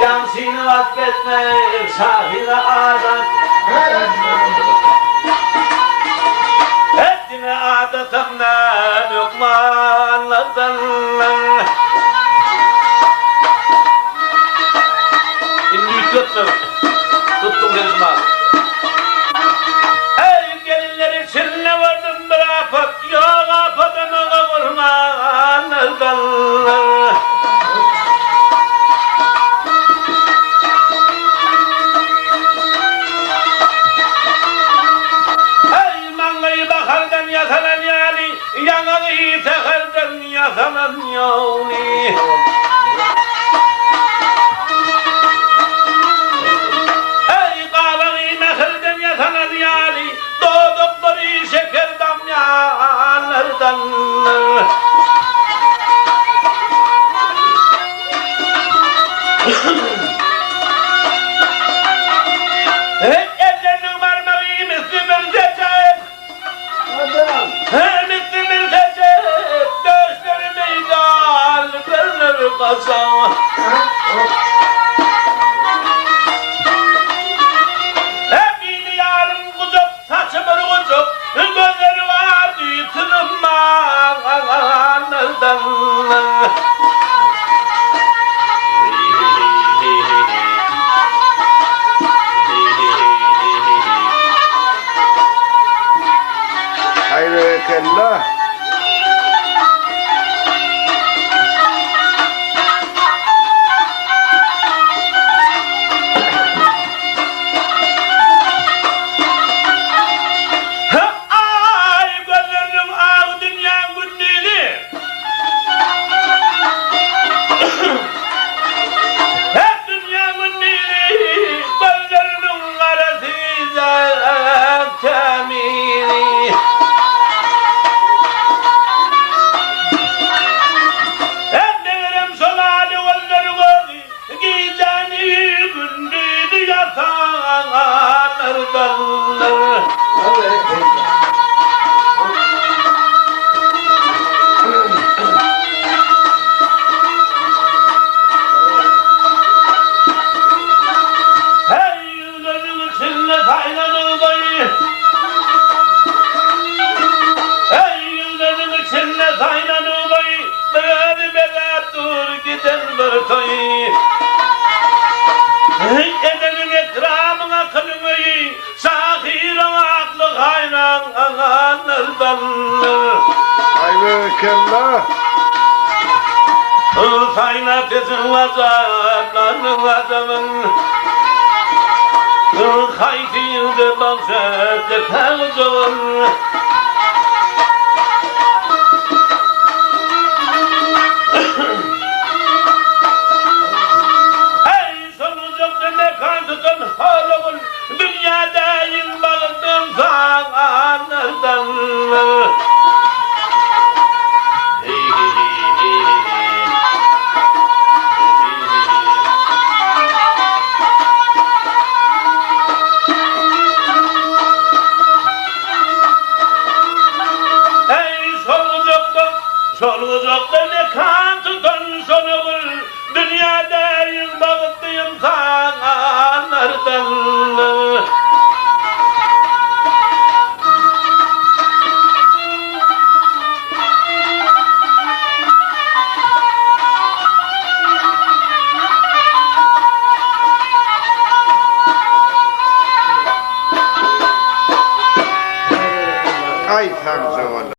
Yansını vakfetme şahine adet. Etme adetemden yokmanlardan. İndi tuttum gözüme. Ey gelinler için ne vardım bir afet, yok afetten oğa vurmanlardan. Ey mangayı bakardan yasanan yani, yanayı tekerden yasanan yani. Şeker damyalardan. Ellerinin parmağı Müslüm'ün seçer. Müslüm'ün seçer. Döşleri meydan, belleri kazan. Hepini yarım kucuk, saçı bir kucuk. Gözleri vardı tırmanlardan. Hayır kella. Edenin ekramına kılmayı, şahiran aklı hayran ağanlardan. Hayır kella. Kaynat esin vazaplarının adamın. Hayti yıldır bahşette kalacağım. Dünyadayım bağırdım sağanlardan. Ey solucukta ne kan tutan soluğun, dünyadayım bağırdım sağanlardan. Ay tam zavallı.